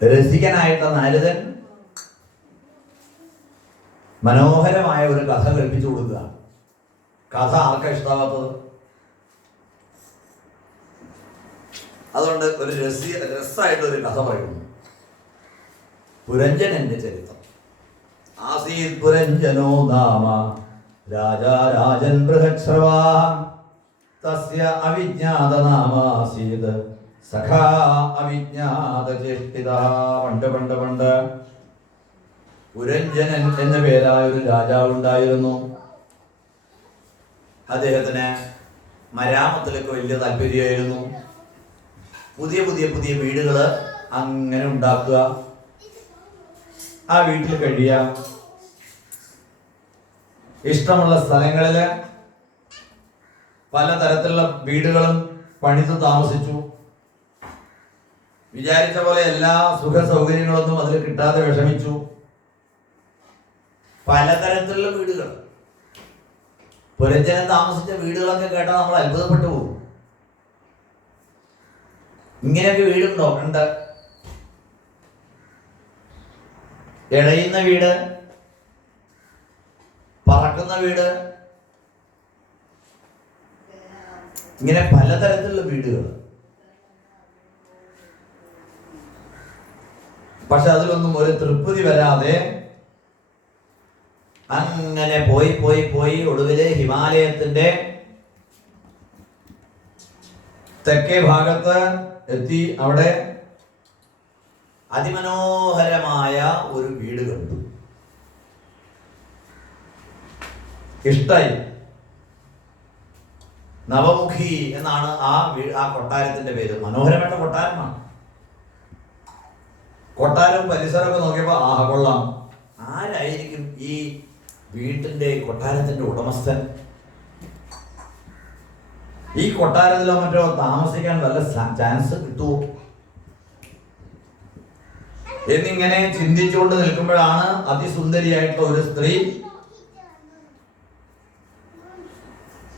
രസികനായിട്ടുള്ള നാരദൻ മനോഹരമായ ഒരു കഥ കേൾപ്പിച്ചു കൊടുക്കുക. കഥ ആർക്കാ ഇഷ്ടമാവാത്തത്? അതുകൊണ്ട് ഒരു രസമായിട്ടൊരു കഥ പറയുന്നു. പുരഞ്ജനന്റെ ചരിത്രം. ആസീത് പുരഞ്ജനോ നാമ രാജാ രാജൻ ബൃഹശ്രവാ തസ്യ അവിജ്ഞാത നാമാസീത് സഖാ അവിജ്ഞാത ചേഷ്ടിതാ. പണ്ട് പണ്ട് പണ്ട് പുരഞ്ജനൻ എന്ന പേരായ ഒരു രാജാവ് ഉണ്ടായിരുന്നു. അദ്ദേഹത്തിന് മരാമത്തിലൊക്കെ വലിയ താല്പര്യമായിരുന്നു. പുതിയ പുതിയ പുതിയ വീടുകൾ അങ്ങനെ ഉണ്ടാക്കുക, ആ വീട്ടിൽ കഴിയുക, ഇഷ്ടമുള്ള സ്ഥലങ്ങളിൽ പലതരത്തിലുള്ള വീടുകളും പണിത് താമസിച്ചു. വിചാരിച്ച പോലെ എല്ലാ സുഖ സൗകര്യങ്ങളൊന്നും അതിൽ കിട്ടാതെ വിഷമിച്ചു. പലതരത്തിലുള്ള വീടുകൾ, പുരഞ്ജനൻ താമസിച്ച വീടുകളൊക്കെ കേട്ടാൽ നമ്മൾ അത്ഭുതപ്പെട്ടു പോകും. ഇങ്ങനെയൊക്കെ വീടുണ്ടോ? ഉണ്ട്. ഇഴയുന്ന വീട്, പറക്കുന്ന വീട്, ഇങ്ങനെ പലതരത്തിലുള്ള വീടുകൾ. പക്ഷെ അതിലൊന്നും ഒരു തൃപ്തി വരാതെ അങ്ങനെ പോയി പോയി പോയി ഒടുവില് ഹിമാലയത്തിന്റെ തെക്കേ ഭാഗത്ത് എത്തി. അവിടെ അതിമനോഹരമായ ഒരു വീട് കണ്ടു. ഇഷ്ടായി. നവമുഖി എന്നാണ് ആ കൊട്ടാരത്തിന്റെ പേര്. മനോഹരമായ കൊട്ടാരമാണ്. കൊട്ടാരവും പരിസരമൊക്കെ നോക്കിയപ്പോ ആഹ കൊള്ളാം. ആരായിരിക്കും ഈ വീട്ടിന്റെ കൊട്ടാരത്തിന്റെ ഉടമസ്ഥൻ? ഈ കൊട്ടാരത്തിലോ മറ്റോ താമസിക്കാൻ വല്ല ചാൻസ് കിട്ടുമോ എന്നിങ്ങനെ ചിന്തിച്ചുകൊണ്ട് നിൽക്കുമ്പോഴാണ് അതിസുന്ദരിയായിട്ടുള്ള ഒരു സ്ത്രീ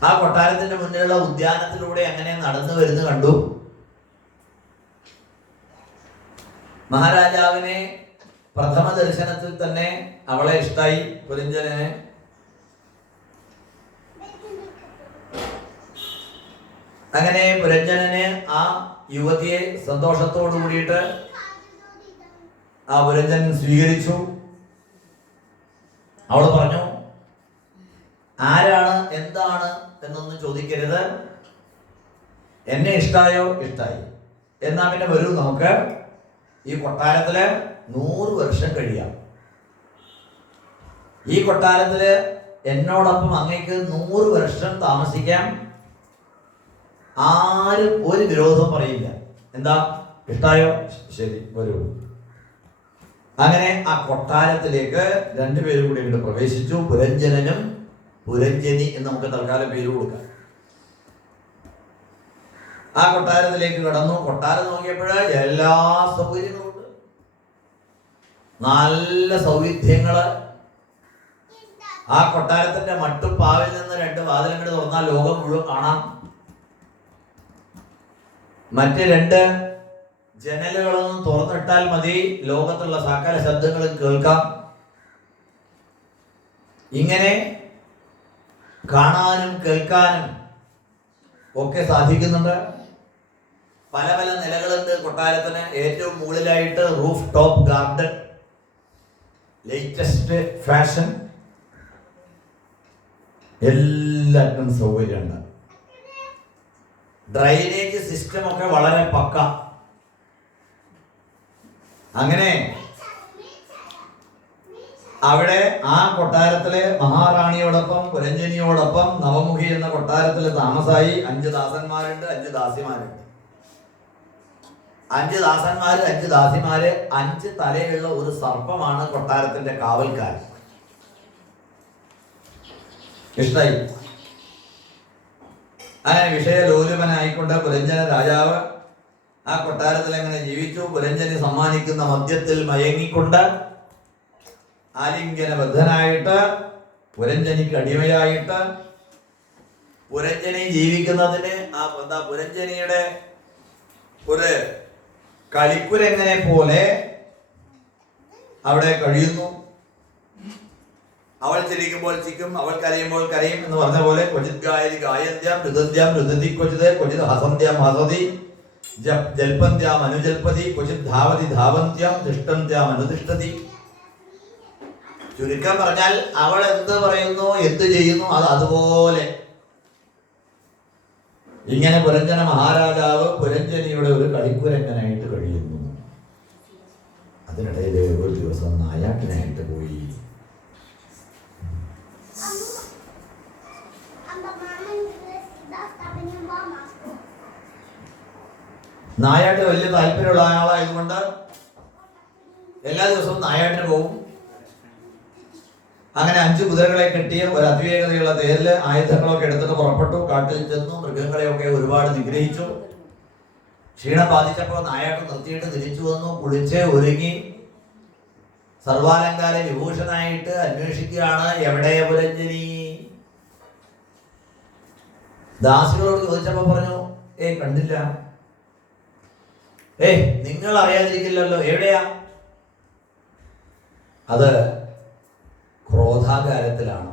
ആ കൊട്ടാരത്തിന്റെ മുന്നിലുള്ള ഉദ്യാനത്തിലൂടെ അങ്ങനെ നടന്നു വരുന്നു കണ്ടു. മഹാരാജാവിനെ പ്രഥമ ദർശനത്തിൽ തന്നെ അവളെ ഇഷ്ടായി, പുരഞ്ജനനെ. അങ്ങനെ പുരഞ്ജനന് ആ യുവതിയെ സന്തോഷത്തോടു കൂടിയിട്ട് ആ പുരഞ്ജനൻ സ്വീകരിച്ചു. അവൾ പറഞ്ഞു, ആരാണ് എന്താണ് എന്നൊന്നും ചോദിക്കരുത്, എന്നെ ഇഷ്ടായോ? ഇഷ്ടായി. എന്നാ പിന്നെ വരൂ, നമുക്ക് ഈ കൊട്ടാരത്തില് 100 വർഷം കഴിയാം. ഈ കൊട്ടാരത്തില് എന്നോടൊപ്പം അങ്ങേക്ക് 100 വർഷം താമസിക്കാം. ആരും ഒരു വിരോധവും പറയില്ല. എന്താ, ഇഷ്ടായോ? ശരി, വരൂ. അങ്ങനെ ആ കൊട്ടാരത്തിലേക്ക് രണ്ടുപേരും കൂടി ഇവിടെ പ്രവേശിച്ചു. പുരഞ്ജനനും പുരഞ്ജനി എന്ന് നമുക്ക് തൽക്കാലം പേര് കൊടുക്കാം. ആ കൊട്ടാരത്തിലേക്ക് കടന്നു. കൊട്ടാരം നോക്കിയപ്പോഴ് എല്ലാ സൗകര്യങ്ങളും ഉണ്ട്. നല്ല സൗവിധ്യങ്ങള്. ആ കൊട്ടാരത്തിന്റെ മട്ടുപ്പാവിൽ നിന്ന് 2 വാതിലങ്ങട് തുറന്നാൽ ലോകം മുഴുവൻ കാണാം. മറ്റ് 2 ജനലുകളൊന്നും തുറന്നിട്ടാൽ മതി, ലോകത്തുള്ള സകല ശബ്ദങ്ങളും കേൾക്കാം. ഇങ്ങനെ കാണാനും കേൾക്കാനും ഒക്കെ സാധിക്കുന്നുണ്ട്. പല പല നിലകളുണ്ട് കൊട്ടാരത്തിന്. ഏറ്റവും മുകളിലായിട്ട് roof top garden, latest fashion, എല്ലാത്തിനും സൗകര്യമുണ്ട്. ഡ്രൈനേജ് സിസ്റ്റം ഒക്കെ വളരെ പക്ക. അങ്ങനെ അവിടെ ആ കൊട്ടാരത്തിലെ മഹാറാണിയോടൊപ്പം പുരഞ്ജനിയോടൊപ്പം നവമുഖി എന്ന കൊട്ടാരത്തിൽ താമസായി. 5 ദാസന്മാരുണ്ട്, 5 ദാസിമാരുണ്ട്. 5 ദാസന്മാര്, 5 ദാസിമാര്, 5 തലയുള്ള ഒരു സർപ്പമാണ് കൊട്ടാരത്തിന്റെ കാവൽക്കാരൻ. ഇഷ്ടായി. അങ്ങനെ വിഷയലോലുപനായിക്കൊണ്ട് പുരഞ്ജന രാജാവ് ആ കൊട്ടാരത്തിൽ എങ്ങനെ ജീവിച്ചു. പുരഞ്ജനി സമ്മാനിക്കുന്ന മദ്യത്തിൽ മയങ്ങിക്കൊണ്ട് ആലിംഗനബദ്ധനായിട്ട്, പുരഞ്ജനിക്ക് അടിമയായിട്ട്, പുരഞ്ജനി ജീവിക്കുന്നതിന് പുരഞ്ജനിയുടെ ഒരു കളിക്കുരങ്ങനെ പോലെ അവിടെ കഴിയുന്നു. അവൾ ചിരിക്കുമ്പോൾ ചിരിക്കും, അവൾ കരയുമ്പോൾ കരയും എന്ന് പറഞ്ഞ പോലെ ക്വചിത് ഗായതി ഗായന്ത്യാം രുദന്ത്യാം രുദതി ക്വചിത് ക്വചിത് ഹസന്ത്യാം ഹസതി ജൽപന്ത്യാം അനുജൽപതി ക്വചിത് ധാവതി ധാവന്ത്യാം തിഷ്ടന്ത്യാം അനുതിഷ്ഠതി. ചുരുക്കം പറഞ്ഞാൽ അവൾ എന്ത് പറയുന്നു, എന്ത് ചെയ്യുന്നു, അത് അതുപോലെ. ഇങ്ങനെ പുരഞ്ജന മഹാരാജാവ് പുരഞ്ജനിയുടെ ഒരു കളിക്കുരങ്ങനായിട്ട് കഴിയുന്നു. അതിനിടയിൽ ഒരു ദിവസം നായാട്ടിനായിട്ട് പോയി. നായാട്ട് വലിയ താല്പര്യമുള്ള ആളായതുകൊണ്ട് എല്ലാ ദിവസവും നായാട്ടിന് പോകും. അങ്ങനെ 5 കുതിരകളെ കെട്ടിയ ഒരു അതിവേഗതയുള്ള തേരില് ആയുധങ്ങളൊക്കെ എടുത്തിട്ട് പുറപ്പെട്ടു. കാട്ടിൽ ചെന്നു, മൃഗങ്ങളെയൊക്കെ ഒരുപാട് നിഗ്രഹിച്ചു. ക്ഷീണം ബാധിച്ചപ്പോൾ നായാട്ട് നിർത്തിയിട്ട് തിരിച്ചു വന്നു. കുളിച്ച് ഒരുങ്ങി സർവാലങ്കാര വിഭൂഷണായിട്ട് അന്വേഷിക്കുകയാണ്, എവിടെ പുരഞ്ജനി. ദാസികളോട് ചോദിച്ചപ്പോ പറഞ്ഞു, കണ്ടില്ല. നിങ്ങൾ അറിയാതിരിക്കില്ലല്ലോ, എവിടെയാ? അത് ക്രോധാകാരത്തിലാണ്.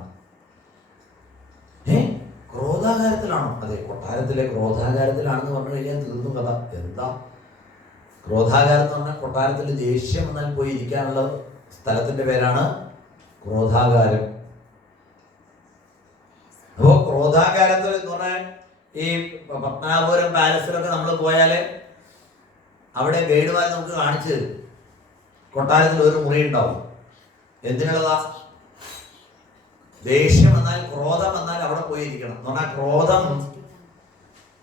ക്രോധാകാരത്തിലാണോ? അതെ, കൊട്ടാരത്തിലെ ക്രോധാകാരത്തിലാണെന്ന് പറഞ്ഞു കഴിഞ്ഞാൽ തീർന്നു കഥ. എന്താ ക്രോധാകാരം എന്ന് പറഞ്ഞാൽ? കൊട്ടാരത്തിൽ ദേഷ്യം എന്നാൽ പോയി ഇരിക്കാനുള്ള സ്ഥലത്തിന്റെ പേരാണ് ക്രോധാകാരം. അപ്പോ ക്രോധാകാരത്തിൽ എന്ന് പറഞ്ഞാൽ ഈ പത്മനാഭപുരം പാലസിലൊക്കെ നമ്മൾ പോയാല് അവിടെ ഗൈഡുമാർ നമുക്ക് കാണിച്ചു തരും. കൊട്ടാരത്തിൽ ഒരു മുറി ഉണ്ടാവും. എന്തിനുള്ളതാ? ദേഷ്യം എന്നാൽ, ക്രോധം എന്നാൽ അവിടെ പോയിരിക്കണം എന്ന് പറഞ്ഞാൽ ക്രോധം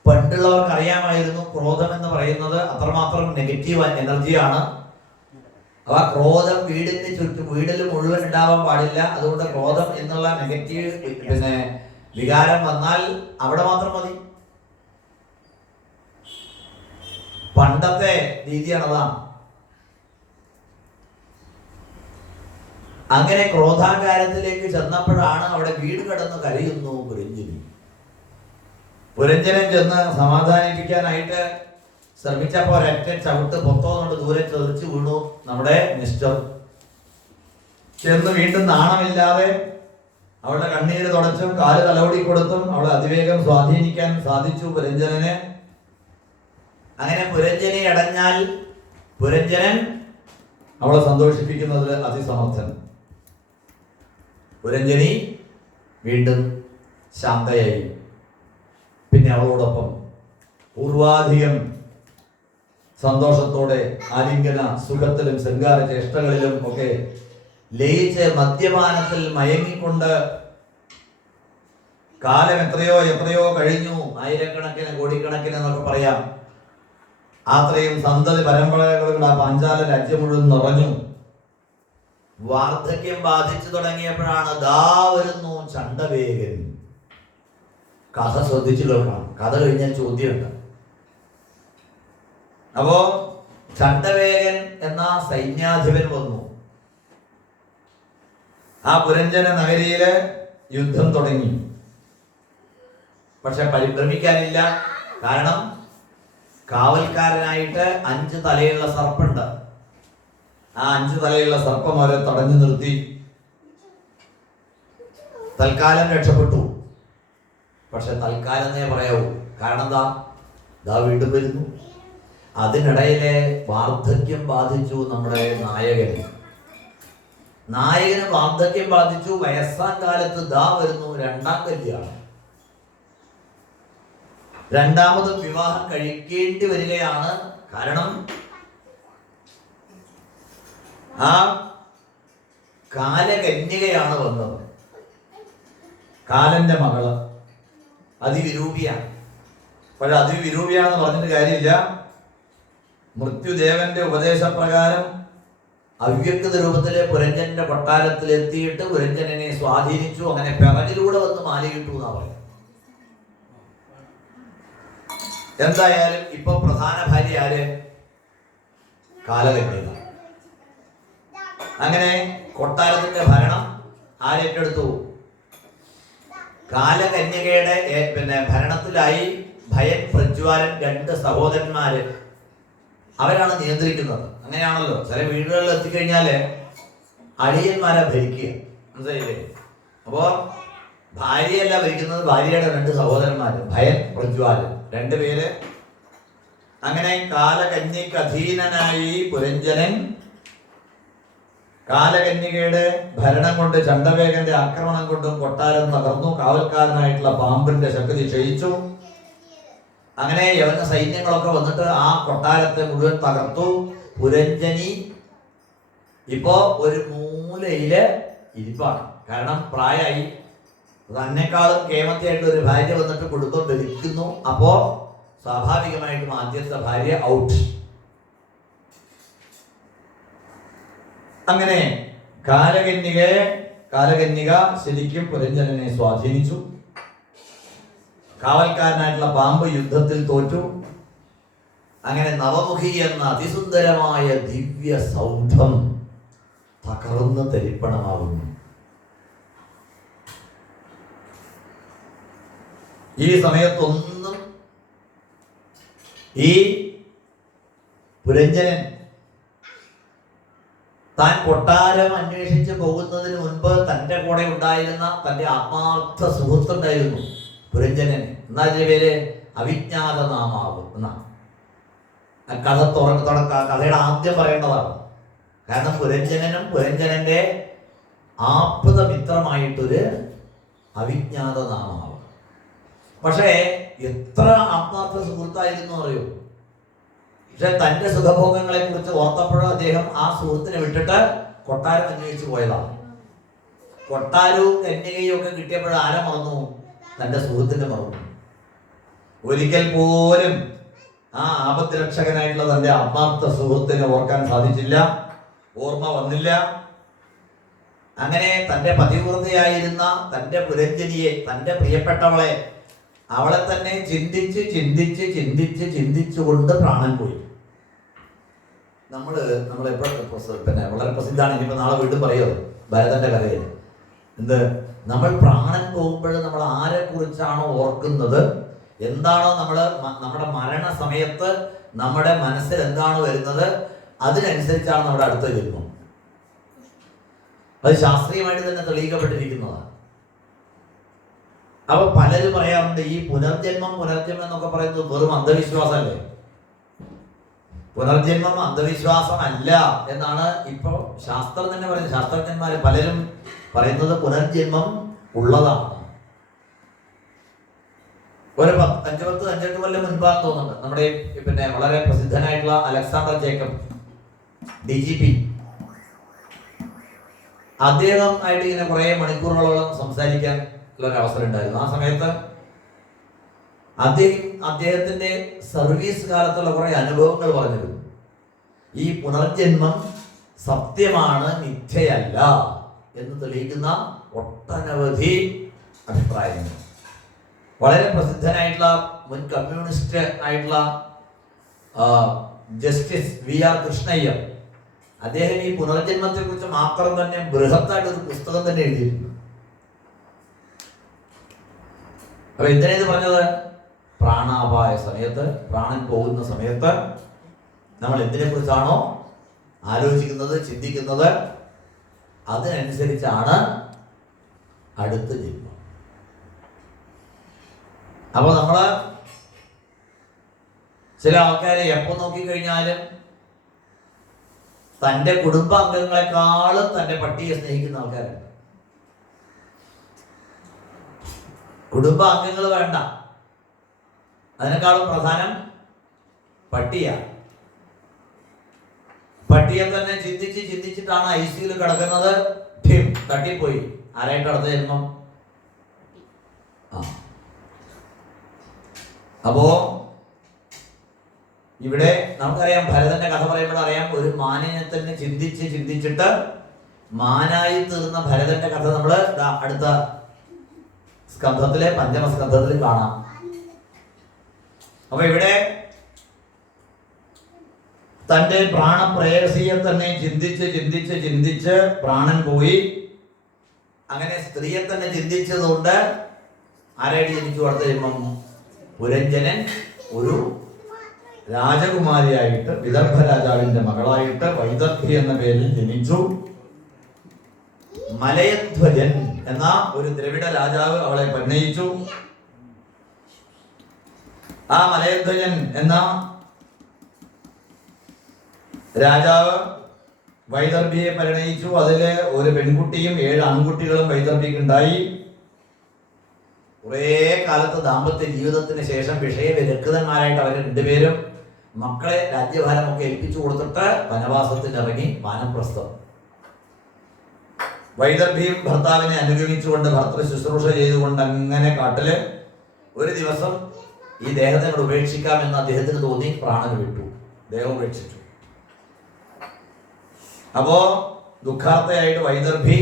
പണ്ടുള്ളവർക്ക് അറിയാമായിരുന്നു. ക്രോധം എന്ന് പറയുന്നത് അത്രമാത്രം നെഗറ്റീവ് എനർജിയാണ്. അവ ക്രോധം വീടിന് ചുറ്റും, വീടിൽ മുഴുവൻ ഉണ്ടാവാൻ പാടില്ല. അതുകൊണ്ട് ക്രോധം എന്നുള്ള നെഗറ്റീവ് വികാരം വന്നാൽ അവിടെ മാത്രം മതി. പണ്ടത്തെ രീതിയാണ് അതാണ്. അങ്ങനെ ക്രോധാകാരത്തിലേക്ക് ചെന്നപ്പോഴാണ് അവിടെ വീട് കടന്ന് കരയുന്നു പുരഞ്ജനി. പുരഞ്ജനൻ ചെന്ന് സമാധാനിപ്പിക്കാനായിട്ട് ശ്രമിച്ചപ്പോ ഒരൊറ്റ ചവിട്ട് പൊത്തോന്നുകൊണ്ട് ദൂരെ തെറിച്ചു വീണു നമ്മുടെ മിസ്റ്റർ. ചെന്ന് വീണ്ടും നാണമില്ലാതെ അവളുടെ കണ്ണീര് തുടച്ചും കാല് തലോടി കൊടുത്തും അവളെ അതിവേഗം സ്വാധീനിക്കാൻ സാധിച്ചു പുരഞ്ജനന്. അങ്ങനെ പുരഞ്ജനി അടഞ്ഞാൽ പുരഞ്ജനൻ അവളെ സന്തോഷിപ്പിക്കുന്നതിൽ അതിസമർത്ഥൻ. പുരഞ്ജനി വീണ്ടും ശാന്തയായി. പിന്നെ അവളോടൊപ്പം പൂർവാധികം സന്തോഷത്തോടെ ആലിംഗന സുഖത്തിലും ശൃംഗാര ചേഷ്ടകളിലും ഒക്കെ ലയിച്ച് മദ്യപാനത്തിൽ മയങ്ങിക്കൊണ്ട് കാലം എത്രയോ എത്രയോ കഴിഞ്ഞു. ആയിരക്കണക്കിന് കോടിക്കണക്കിന് എന്നൊക്കെ പറയാം. അത്രയും സന്തതി പരമ്പരകളുടെ ആ പാഞ്ചാല രാജ്യം മുഴുവൻ നിറഞ്ഞു. വാർദ്ധക്യം ബാധിച്ചു തുടങ്ങിയപ്പോഴാണ് ദാ വരുന്നു ചണ്ഡവേഗൻ. കഥ ശ്രദ്ധിച്ചു കേൾക്കണം. കഥ കഴിഞ്ഞാൽ ചോദ്യമുണ്ട്. അപ്പോ ചണ്ഡവേഗൻ എന്ന സൈന്യാധിപൻ വന്നു. ആ പുരഞ്ജന നഗരിയില് യുദ്ധം തുടങ്ങി. പക്ഷെ പരിഭ്രമിക്കാനില്ല. കാരണം കാവൽക്കാരനായിട്ട് 5 തലയുള്ള സർപ്പുണ്ട്. ആ 5 തലയുള്ള സർപ്പം അവരെ തടഞ്ഞു നിർത്തി. തൽക്കാലം രക്ഷപ്പെട്ടു. പക്ഷെ തൽക്കാലം പറയാവൂ. കാരണം എന്താ? ദാ വീണ്ടും വരുന്നു. അതിനിടയിലെ വാർദ്ധക്യം ബാധിച്ചു നമ്മുടെ നായകന്. വാർദ്ധക്യം ബാധിച്ചു. വയസ്സാം കാലത്ത് ദാ വരുന്നു 2ാം കല്യാണം. 2ാമതും വിവാഹം കഴിക്കേണ്ടി വരികയാണ്. കാരണം ആ കാലകന്യകയാണ് വന്നത്. കാലന്റെ മകള് അതിവിരൂപിയാണ്. പക്ഷെ അതിവിരൂപിയാണെന്ന് പറഞ്ഞിട്ട് കാര്യമില്ല. മൃത്യുദേവന്റെ ഉപദേശപ്രകാരം അവ്യക്ത രൂപത്തിലെ പുരഞ്ജനന്റെ കൊട്ടാരത്തിലെത്തിയിട്ട് പുരഞ്ജനനെ സ്വാധീനിച്ചു. അങ്ങനെ പിറകിലൂടെ വന്ന് മാലയിട്ടു എന്നാ പറയുന്നത്. എന്തായാലും ഇപ്പൊ പ്രധാന ഭാര്യ ആര്? കാലകന്യക. അങ്ങനെ കൊട്ടാരത്തിന്റെ ഭരണം ആരേറ്റെടുത്തു? കാലകന്യകയുടെ ഭരണത്തിലായി ഭയൻ, പ്രജ്വാലൻ 2 സഹോദരന്മാര്. അവരാണ് നിയന്ത്രിക്കുന്നത്. അങ്ങനെയാണല്ലോ ചില വീടുകളിൽ എത്തിക്കഴിഞ്ഞാല് അടിയന്മാരെ ഭരിക്കുക, മനസ്സിലായില്ലേ? അപ്പോ ഭാര്യയല്ല ഭരിക്കുന്നത്, ഭാര്യയുടെ 2 സഹോദരന്മാര് ഭയൻ പ്രജ്വാലൻ 2 പേര്. അങ്ങനെ കാലകന്യക്ക് അധീനനായി പുരഞ്ജനൻ കാലകന്യകയുടെ ഭരണം കൊണ്ട് ചണ്ഡവേഗന്റെ ആക്രമണം കൊണ്ടും കൊട്ടാരം തകർന്നു. കാവൽക്കാരനായിട്ടുള്ള പാമ്പിന്റെ ശക്തി ക്ഷയിച്ചു. അങ്ങനെ യവന സൈന്യങ്ങളൊക്കെ വന്നിട്ട് ആ കൊട്ടാരത്തെ മുഴുവൻ തകർത്തു. പുരഞ്ജനി ഇപ്പോ ഒരു മൂലയില് ഇരിപ്പാണ്. കാരണം പ്രായമായി, തന്നെക്കാളും കേമത്തിയായിട്ടുള്ള ഒരു ഭാര്യ വന്നിട്ട് കുടുംബം ഭരിക്കുന്നു. അപ്പോ സ്വാഭാവികമായിട്ടും ആദ്യത്തെ ഭാര്യ ഔട്ട്. അങ്ങനെ കാലകന്യക ശരിക്കും പുരഞ്ജനനെ സ്വാധീനിച്ചു. കാവൽക്കാരനായിട്ടുള്ള പാമ്പ് യുദ്ധത്തിൽ തോറ്റു. അങ്ങനെ നവമുഖി എന്ന അതിസുന്ദരമായ ദിവ്യ സൗധം തകർന്ന് തരിപ്പണമാകുന്നു. ഈ സമയത്തൊന്നും ഈ പുരഞ്ജനൻ താൻ കൊട്ടാരം അന്വേഷിച്ച് പോകുന്നതിന് മുൻപ് തൻ്റെ കൂടെ ഉണ്ടായിരുന്ന തൻ്റെ ആത്മാർത്ഥ സുഹൃത്തുണ്ടായിരുന്നു പുരഞ്ജനൻ. എന്നാ പേര് അവിജ്ഞാതനാമാവ് എന്നാണ്. കഥ കഥയുടെ ആദ്യം പറയേണ്ടതാണ്. കാരണം പുരഞ്ജനനും പുരഞ്ജനന്റെ ആപ്ത മിത്രമായിട്ടൊരു അവിജ്ഞാതനാമാവ്. പക്ഷേ എത്ര ആത്മാർത്ഥ സുഹൃത്തായിരുന്നു അറിയോ? പക്ഷെ തന്റെ സുഖഭോഗങ്ങളെ കുറിച്ച് ഓർത്തപ്പോഴും അദ്ദേഹം ആ സുഹൃത്തിനെ വിട്ടിട്ട് കൊട്ടാരം അന്വേഷിച്ചു പോയതാണ്. കൊട്ടാരവും കന്യകയും ഒക്കെ കിട്ടിയപ്പോൾ ആരെ മറന്നു? തന്റെ സുഹൃത്തിനെ മറന്നു. ഒരിക്കൽ പോലും ആ ആപത്ത് രക്ഷകനായിട്ടുള്ള തന്റെ ആത്മാർത്ഥ സുഹൃത്തിനെ ഓർക്കാൻ സാധിച്ചില്ല, ഓർമ്മ വന്നില്ല. അങ്ങനെ തന്റെ പതിവ്രതയായിരുന്ന തന്റെ പുരഞ്ജനിയെ, തന്റെ പ്രിയപ്പെട്ടവളെ, അവളെ തന്നെ ചിന്തിച്ചുകൊണ്ട് പ്രാണൻ പോയി. പിന്നെ വളരെ പ്രസിദ്ധമാണ്. ഇനിയിപ്പോ നാളെ വീണ്ടും പറയുമോ ഭരതന്റെ കഥയിൽ. നമ്മൾ പ്രാണൻ പോകുമ്പോൾ നമ്മൾ ആരെ കുറിച്ചാണോ ഓർക്കുന്നത്, എന്താണോ നമ്മുടെ മരണ സമയത്ത് നമ്മുടെ മനസ്സിൽ എന്താണോ വരുന്നത്, അതിനനുസരിച്ചാണ് നമ്മുടെ അടുത്ത ജന്മം. അത് ശാസ്ത്രീയമായിട്ട് തന്നെ തെളിയിക്കപ്പെട്ടിരിക്കുന്നതാണ്. അപ്പൊ പലരും പറയാറുണ്ട് ഈ പുനർജന്മം എന്നൊക്കെ പറയുന്നത് വെറും അന്ധവിശ്വാസമല്ലേ. പുനർജന്മം അന്ധവിശ്വാസമല്ല എന്നാണ് ഇപ്പൊ ശാസ്ത്രം തന്നെ പറയുന്നത്. ശാസ്ത്രജ്ഞന്മാര് പലരും പറയുന്നത് പുനർജന്മം ഉള്ളതാണ്. ഒരു 5-8 കൊല്ലം മുൻപാന്ന് തോന്നുന്നുണ്ട്, നമ്മുടെ പിന്നെ വളരെ പ്രസിദ്ധനായിട്ടുള്ള അലക്സാണ്ടർ ജേക്കബ് DGP, അദ്ദേഹം ആയിട്ട് ഇങ്ങനെ കുറെ മണിക്കൂറുകളോളം സംസാരിക്കാൻ ഒരു അവസരം ഉണ്ടായിരുന്നു. ആ സമയത്ത് അദ്ദേഹത്തിന്റെ സർവീസ് കാലത്തുള്ള കുറെ അനുഭവങ്ങൾ പറഞ്ഞിരുന്നു. ഈ പുനർജന്മം സത്യമാണ്, മിഥ്യയല്ല എന്ന് തെളിയിക്കുന്ന ഒട്ടനവധി അഭിപ്രായങ്ങൾ. വളരെ പ്രസിദ്ധനായിട്ടുള്ള മുൻ കമ്മ്യൂണിസ്റ്റ് ആയിട്ടുള്ള ജസ്റ്റിസ് VR കൃഷ്ണയ്യർ, അദ്ദേഹം ഈ പുനർജന്മത്തെ കുറിച്ച് മാത്രം തന്നെ ബൃഹത്തായിട്ട് ഒരു പുസ്തകം തന്നെ എഴുതിയിട്ടുണ്ട്. അപ്പൊ എന്തിനാ പറഞ്ഞത്? പ്രാണാപായ സമയത്ത്, പ്രാണൻ പോകുന്ന സമയത്ത് നമ്മൾ എന്തിനെ കുറിച്ചാണോ ആലോചിക്കുന്നത്, ചിന്തിക്കുന്നത്, അതിനനുസരിച്ചാണ് അടുത്ത ജന്മം. അപ്പൊ നമ്മള് ചില ആൾക്കാരെ എപ്പോ നോക്കിക്കഴിഞ്ഞാലും തന്റെ കുടുംബാംഗങ്ങളെക്കാളും തന്റെ പട്ടിയെ സ്നേഹിക്കുന്ന ആൾക്കാരുണ്ട്. കുടുംബാംഗങ്ങൾ വേണ്ട, അതിനേക്കാളും പ്രധാനം പട്ടിയാണ്. പട്ടിയെ തന്നെ ചിന്തിച്ചിട്ടാണ് ICUയിൽ കിടക്കുന്നത്. തട്ടിപ്പോയി. ആരായിട്ട് അടുത്ത ജന്മം? അപ്പോ ഇവിടെ നമുക്കറിയാം, ഭരതന്റെ കഥ പറയുമ്പോൾ അറിയാം, ഒരു മാനിനെ തന്നെ ചിന്തിച്ചിട്ട് മാനായി തീർന്ന ഭരതന്റെ കഥ നമ്മൾ അടുത്ത സ്കന്ധത്തിലെ 5ാം സ്കന്ധത്തിൽ കാണാം. അപ്പൊ ഇവിടെ തന്റെ പ്രാണപ്രേയസിയെ തന്നെ ചിന്തിച്ച് പ്രാണൻ പോയി. അങ്ങനെ സ്ത്രീയെ തന്നെ ചിന്തിച്ചതുകൊണ്ട് ആരായിട്ട് ജനിച്ചു അടുത്ത ജന്മം? പുരഞ്ജനൻ ഒരു രാജകുമാരിയായിട്ട് വിദർഭ രാജാവിന്റെ മകളായിട്ട് വൈദർഭി എന്ന പേരിൽ ജനിച്ചു. മലയധ്വജൻ എന്ന ഒരു ദ്രവിഡ രാജാവ് അവളെ പരിണയിച്ചു. ആ മലയധ്വജൻ എന്ന രാജാവ് വൈദർഭിയെ പരിണയിച്ചു. അതില് ഒരു പെൺകുട്ടിയും 7 ആൺകുട്ടികളും വൈദർഭിക്ക് ഉണ്ടായി. കുറേ കാലത്ത് ദാമ്പത്യ ജീവിതത്തിന് ശേഷം വിഷയവിരക്തന്മാരായിട്ട് അവർ രണ്ടുപേരും മക്കളെ രാജ്യഭാരമൊക്കെ ഏൽപ്പിച്ചു കൊടുത്തിട്ട് വനവാസത്തിനിറങ്ങി വാനപ്രസ്ഥം. വൈദർഭിയും ഭർത്താവിനെ അനുഗമിച്ചുകൊണ്ട് ഭർത്തൃ ശുശ്രൂഷ ചെയ്തുകൊണ്ട് അങ്ങനെ കാട്ടില് ഒരു ദിവസം ഈ ദേഹത്തെ കൂടെ ഉപേക്ഷിക്കാമെന്ന് അദ്ദേഹത്തിന് തോന്നി. പ്രാണന് വിട്ടു, ദേഹം ഉപേക്ഷിച്ചു. അപ്പോ ദുഃഖാർത്ഥയായിട്ട് വൈദർഭി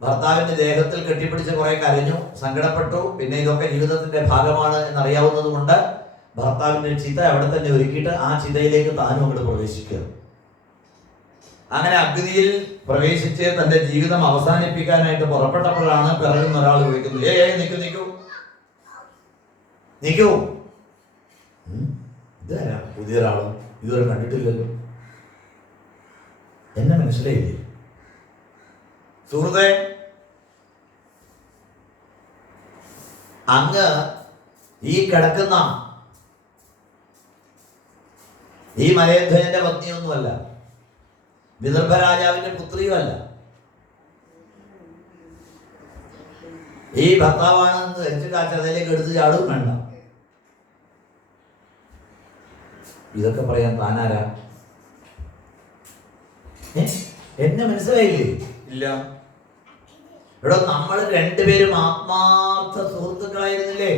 ഭർത്താവിന്റെ ദേഹത്തിൽ കെട്ടിപ്പിടിച്ച് കുറെ കരഞ്ഞു, സങ്കടപ്പെട്ടു. പിന്നെ ഇതൊക്കെ ജീവിതത്തിന്റെ ഭാഗമാണ് എന്നറിയാവുന്നത് കൊണ്ട് ഭർത്താവിന്റെ ചിത അവിടെ തന്നെ ഒരുക്കിയിട്ട് ആ ചിതയിലേക്ക് താനും അങ്ങോട്ട് പ്രവേശിക്കുക. അങ്ങനെ അഗ്നിയിൽ പ്രവേശിച്ച് തന്റെ ജീവിതം അവസാനിപ്പിക്കാനായിട്ട് പുറപ്പെട്ടപ്പോഴാണ് പിറകുന്ന ഒരാൾ വിളിക്കുന്നത്, നിൽക്കൂ നിൽക്കൂ നിൽക്കൂ. ഇതാരാ? പുതിയൊരാളോ? ഇതുവരെ കണ്ടിട്ടില്ലല്ലോ. എന്നെ മനസ്സിലായില്ലേ? സുഹൃത്തെ, അങ്ങ് ഈ കിടക്കുന്ന ഈ മലയധ്വജന്റെ പത്നിയൊന്നുമല്ല, വിദർഭ രാജാവിന്റെ പുത്രിയുമല്ല. ഈ ഭർത്താവാണെന്ന് ധരിച്ച് കാച്ചതിലേക്ക് എടുത്ത് ചാടും വേണ്ട. ഇതൊക്കെ പറയാൻ താനാരാ? എന്നെ മനസ്സിലായില്ലേ? ഇല്ല. ഇവിടെ നമ്മൾ രണ്ടുപേരും ആത്മാർത്ഥ സുഹൃത്തുക്കളായിരുന്നില്ലേ?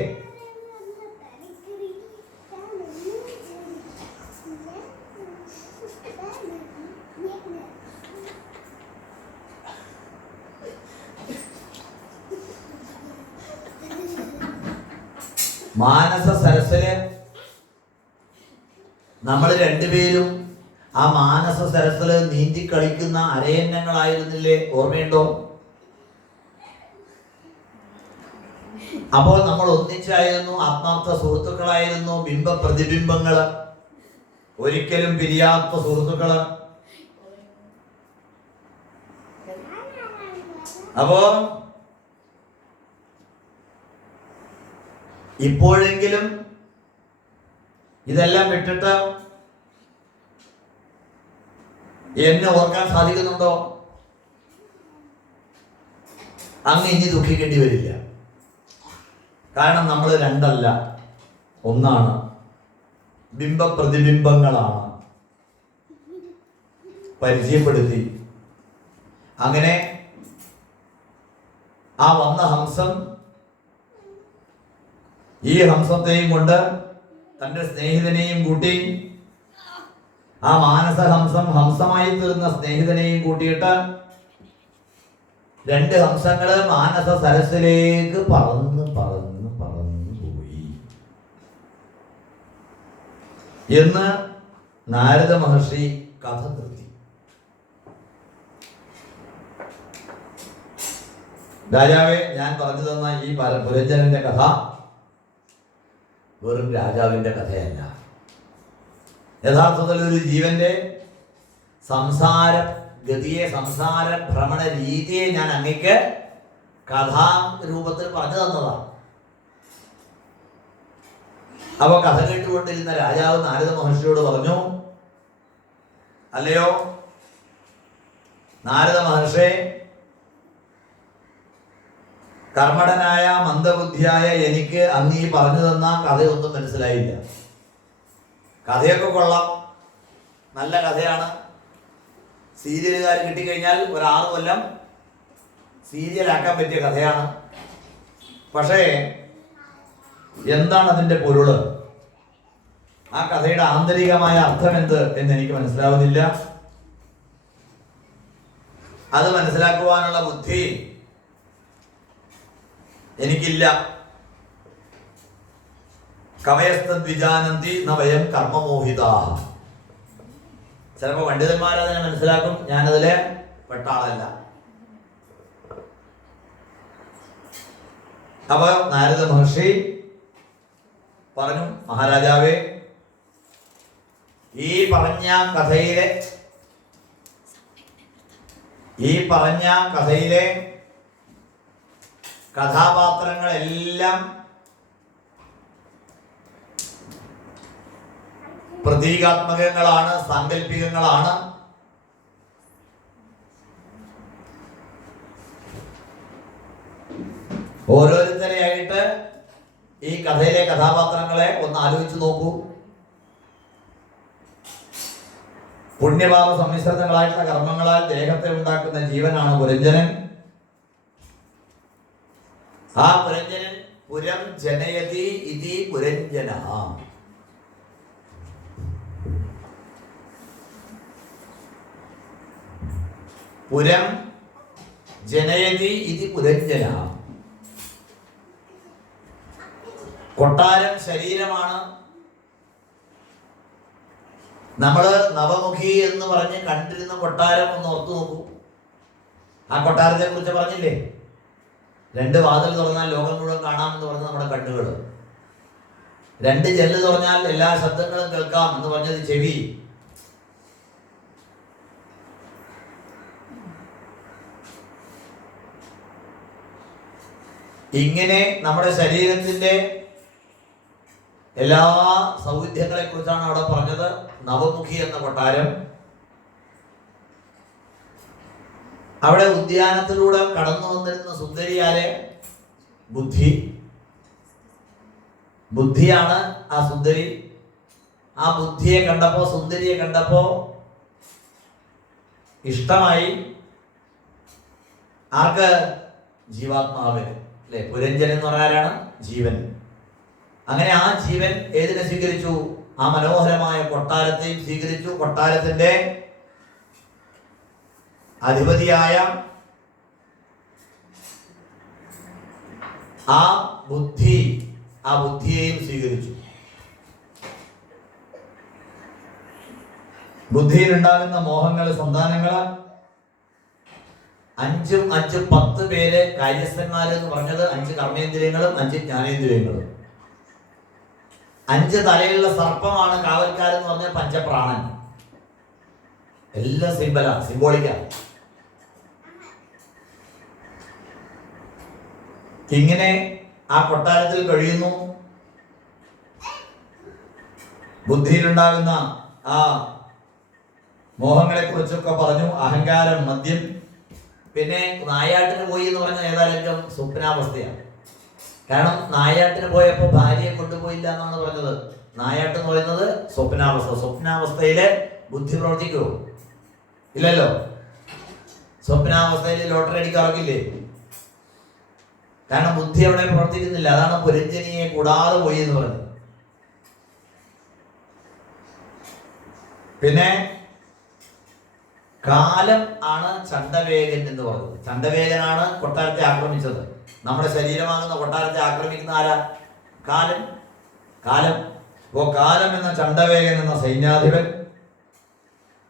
മാനസ സരസില് നമ്മൾ രണ്ടുപേരും ആ മാനസ സരസില് നീന്തി കളിക്കുന്ന അരയന്നങ്ങളായിരുന്നില്ലേ? ഓർമ്മയുണ്ടോ? അപ്പോൾ നമ്മൾ ഒന്നിച്ചായിരുന്നു, ആത്മാർത്ഥ സുഹൃത്തുക്കളായിരുന്നു, ബിംബ പ്രതിബിംബങ്ങള്, ഒരിക്കലും പിരിയാത്ത സുഹൃത്തുക്കള്. അപ്പോ ഇപ്പോഴെങ്കിലും ഇതെല്ലാം വിട്ടിട്ട് എന്നെ ഓർക്കാൻ സാധിക്കുന്നുണ്ടോ? അങ്ങ് ഇനി ദുഃഖിക്കേണ്ടി വരില്ല. കാരണം നമ്മൾ രണ്ടല്ല, ഒന്നാണ്. ബിംബ പ്രതിബിംബങ്ങളാണ്. പരിചയപ്പെടുത്തി. അങ്ങനെ ആ വന്ന ഹംസം ഈ ഹംസത്തെയും കൊണ്ട് തന്റെ സ്നേഹിതനെയും കൂട്ടി, ആ മാനസഹംസം ഹംസമായി തീർന്ന സ്നേഹിതനെയും കൂട്ടിയിട്ട് 2 ഹംസങ്ങള് മാനസ സരസിലേക്ക് പറന്ന് പറന്ന് പറന്ന് പോയി എന്ന് നാരദ മഹർഷി കഥ നിർത്തി. രാജാവേ, ഞാൻ പറഞ്ഞു തന്ന ഈ പുരഞ്ജനന്റെ കഥ വെറും രാജാവിന്റെ കഥയല്ല. യഥാർത്ഥത്തിൽ ഒരു ജീവന്റെ സംസാര ഗതിയെ, സംസാര ഭ്രമണ രീതിയെ ഞാൻ അങ്ങേക്ക് കഥാരൂപത്തിൽ പറഞ്ഞു തന്നതാണ്. അപ്പൊ കഥ കേട്ടുകൊണ്ടിരുന്ന രാജാവ് നാരദ മഹർഷിയോട് പറഞ്ഞു, അല്ലയോ നാരദ മഹർഷി, കർമ്മടനായ മന്ദബുദ്ധിയായ എനിക്ക് അങ്ങ് ഈ പറഞ്ഞു തന്ന കഥയൊന്നും മനസ്സിലായില്ല. കഥയൊക്കെ കൊള്ളാം, നല്ല കഥയാണ്. സീരിയലുകാർ കിട്ടിക്കഴിഞ്ഞാൽ ഒരു 6 കൊല്ലം സീരിയലാക്കാൻ പറ്റിയ കഥയാണ്. പക്ഷേ എന്താണ് അതിൻ്റെ പൊരുള്, ആ കഥയുടെ ആന്തരികമായ അർത്ഥം എന്ത് എന്ന് എനിക്ക് മനസ്സിലാവുന്നില്ല. അത് മനസ്സിലാക്കുവാനുള്ള ബുദ്ധി എനിക്കില്ല. കവയസ്തദ്വിജാനന്തി ന വയം കർമ്മമോഹിതാ. ചിലപ്പോൾ പണ്ഡിതന്മാരതിനെ മനസ്സിലാക്കും, ഞാനതിലെ പെട്ട ആളല്ല. അപ്പൊ നാരദ മഹർഷി പറഞ്ഞു, മഹാരാജാവേ, ഈ പറഞ്ഞ കഥയിലെ കഥാപാത്രങ്ങളെല്ലാം പ്രതീകാത്മകങ്ങളാണ്, സാങ്കല്പികങ്ങളാണ്. ഓരോരുത്തരെയായിട്ട് ഈ കഥയിലെ കഥാപാത്രങ്ങളെ ഒന്ന് ആലോചിച്ച് നോക്കൂ. പുണ്യപാപ സമ്മിശ്രിതങ്ങളായിട്ടുള്ള കർമ്മങ്ങളാൽ ദേഹത്തെ ഉണ്ടാക്കുന്ന ജീവനാണ് പുരഞ്ജനൻ. ആ പുരഞ്ജനൻ പുരം ജനയതി ഇതി പുരഞ്ജന. പുരം ജനയതി ഇതി പുരഞ്ജന. കൊട്ടാരം ശരീരമാണ്. നമ്മള് നവമുഖി എന്ന് പറഞ്ഞ് കണ്ടിരുന്ന കൊട്ടാരം ഒന്ന് ഓർത്തു നോക്കൂ. ആ കൊട്ടാരത്തെ കുറിച്ച് പറഞ്ഞില്ലേ, 2 വാതിൽ തുറന്നാൽ ലോകം മുഴുവൻ കാണാമെന്ന് പറഞ്ഞ നമ്മുടെ കണ്ണുകൾ, 2 ജനല് തുറന്നാൽ എല്ലാ ശബ്ദങ്ങളും കേൾക്കാം എന്ന് പറഞ്ഞത് ചെവി. ഇങ്ങനെ നമ്മുടെ ശരീരത്തിന്റെ എല്ലാ സൗവിധ്യങ്ങളെ കുറിച്ചാണ് അവിടെ പറഞ്ഞത്. നവമുഖി എന്ന കൊട്ടാരം, അവിടെ ഉദ്യാനത്തിലൂടെ കടന്നു വന്നിരുന്ന സുന്ദരിയാരെ ബുദ്ധിയാണ് ആ സുന്ദരി. ആ ബുദ്ധിയെ കണ്ടപ്പോ, സുന്ദരിയെ കണ്ടപ്പോ ഇഷ്ടമായി. ആർക്ക്? ജീവാത്മാവിന്, അല്ലെ? പുരഞ്ജൻ എന്ന് പറഞ്ഞാലാണ് ജീവൻ. അങ്ങനെ ആ ജീവൻ ഏതിനെ സ്വീകരിച്ചു? ആ മനോഹരമായ കൊട്ടാരത്തെയും സ്വീകരിച്ചു. കൊട്ടാരത്തിന്റെ അധിപതിയായ ആ ബുദ്ധിയെയും സ്വീകരിച്ചു. ബുദ്ധിയിൽ ഉണ്ടാകുന്ന മോഹങ്ങള്, സന്താനങ്ങള് 5 5 10 പേര് കാര്യസ്ഥന്മാര് എന്ന് പറഞ്ഞത് 5 കർമ്മേന്ദ്രിയങ്ങളും 5 ജ്ഞാനേന്ദ്രിയങ്ങളും. 5 തലയിലുള്ള സർപ്പമാണ് കാവൽക്കാരെന്ന് പറഞ്ഞ പഞ്ചപ്രാണൻ. എല്ലാം സിംബോളിക്കാണ്. ഇങ്ങനെ ആ കൊട്ടാരത്തിൽ കഴിയുന്നു. ബുദ്ധിയിലുണ്ടാകുന്ന ആ മോഹങ്ങളെ കുറിച്ചൊക്കെ പറഞ്ഞു. അഹങ്കാരം, മദ്യം. പിന്നെ നായാട്ടിന് പോയി എന്ന് പറഞ്ഞ ഏതായാലും സ്വപ്നാവസ്ഥയാണ്. കാരണം നായാട്ടിന് പോയപ്പോൾ ഭാര്യയെ കൊണ്ടുപോയില്ല എന്നാണ് പറഞ്ഞത്. നായാട്ട് എന്ന് പറയുന്നത് സ്വപ്നാവസ്ഥ. സ്വപ്നാവസ്ഥയില് ബുദ്ധി പ്രവർത്തിക്കുമോ? ഇല്ലല്ലോ. സ്വപ്നാവസ്ഥയിൽ ലോട്ടറി അടിക്കാറൊക്കില്ലേ? കാരണം ബുദ്ധി അവിടെ പ്രവർത്തിക്കുന്നില്ല. അതാണ് പുരഞ്ജനിയെ കൂടാതെ പോയി എന്ന് പറഞ്ഞത്. പിന്നെ കാലം ആണ് ചണ്ഡവേഗൻ എന്ന് പറഞ്ഞത്. ചണ്ഡവേഗനാണ് കൊട്ടാരത്തെ ആക്രമിച്ചത്. നമ്മുടെ ശരീരമാകുന്ന കൊട്ടാരത്തെ ആക്രമിക്കുന്ന ആരാ? കാലം. കാലം എന്ന ചണ്ഡവേഗൻ എന്ന സൈന്യാധിപൻ.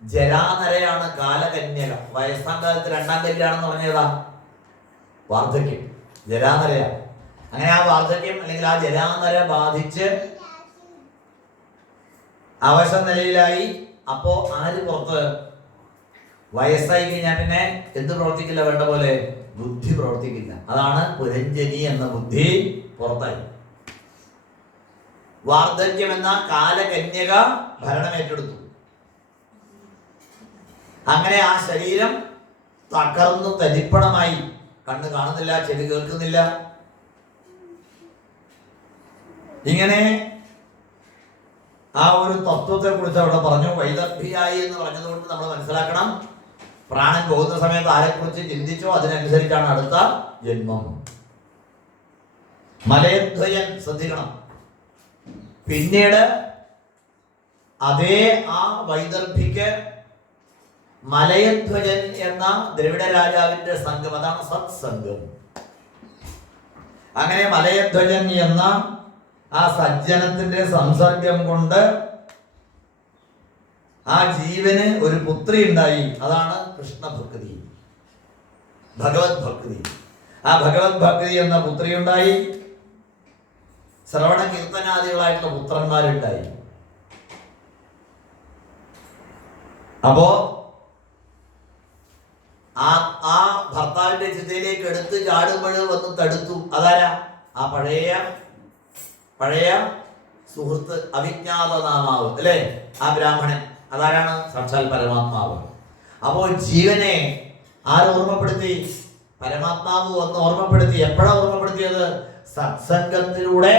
ജരാനരയാണ് കാലകന്യക. വയസ്സാം കാലത്ത് 2ാം കല്യാണം പറഞ്ഞതാ വാർദ്ധക്യം. ജരാനരയാണ്. അങ്ങനെ ആ വാർദ്ധക്യം അല്ലെങ്കിൽ ആ ജരാനര ബാധിച്ച് അവശ നിലയിലായി. അപ്പോ ആര് പുറത്ത്? വയസ്സായി കഴിഞ്ഞാൽ പിന്നെ എന്ത് പ്രവർത്തിക്കില്ല? വേണ്ട പോലെ ബുദ്ധി പ്രവർത്തിക്കില്ല. അതാണ് പുരഞ്ജനി എന്ന ബുദ്ധി പുറത്തായി. വാർദ്ധക്യം എന്ന കാലകന്യക ഭരണം ഏറ്റെടുത്തു. അങ്ങനെ ആ ശരീരം തകർന്നു തരിപ്പണമായി. കണ്ണ് കാണുന്നില്ല, ചെവി കേൾക്കുന്നില്ല. ഇങ്ങനെ ആ ഒരു തത്വത്തെ കുറിച്ച് അവിടെ പറഞ്ഞു. വൈദർഭിയായി എന്ന് പറഞ്ഞതുകൊണ്ട് നമ്മൾ മനസ്സിലാക്കണം, പ്രാണൻ പോകുന്ന സമയത്ത് ആരെക്കുറിച്ച് ചിന്തിച്ചോ അതിനനുസരിച്ചാണ് അടുത്ത ജന്മം. മലയധ്വജൻ ശ്രദ്ധിക്കണം. പിന്നീട് അതേ ആ വൈദർഭിക്ക് മലയധ്വജൻ എന്ന ദ്രവിഡ രാജാവിന്റെ സംഘം, അതാണ് സത്സംഗം. അങ്ങനെ മലയധ്വജൻ എന്ന ആ സജ്ജനത്തിന്റെ സംസർഗം കൊണ്ട് ആ ജീവന് ഒരു പുത്രി ഉണ്ടായി. അതാണ് കൃഷ്ണഭക്തി, ഭഗവത് ഭക്തി. ആ ഭഗവത് ഭക്തി എന്ന പുത്രി ഉണ്ടായി. ശ്രവണ കീർത്തനാദികളായിട്ടുള്ള പുത്രന്മാരുണ്ടായി. അപ്പോ ആ ഭർത്താവിന്റെ ചിന്തയിലേക്ക് എടുത്ത് ചാടുമ്പോൾ വന്ന് തടുത്തു. അതാരാ? ആ പഴയ സുഹൃത്ത്, അവിജ്ഞാത നാമാവ് അല്ലേ, ആ ബ്രാഹ്മണൻ. അതാരാണ്? സാക്ഷാൽ പരമാത്മാവ്. അപ്പോൾ ജീവനെ ആരോർമ്മപ്പെടുത്തി? പരമാത്മാവ് വന്ന് ഓർമ്മപ്പെടുത്തി. എപ്പോഴാണ് ഓർമ്മപ്പെടുത്തിയത്? സത്സംഗത്തിലൂടെ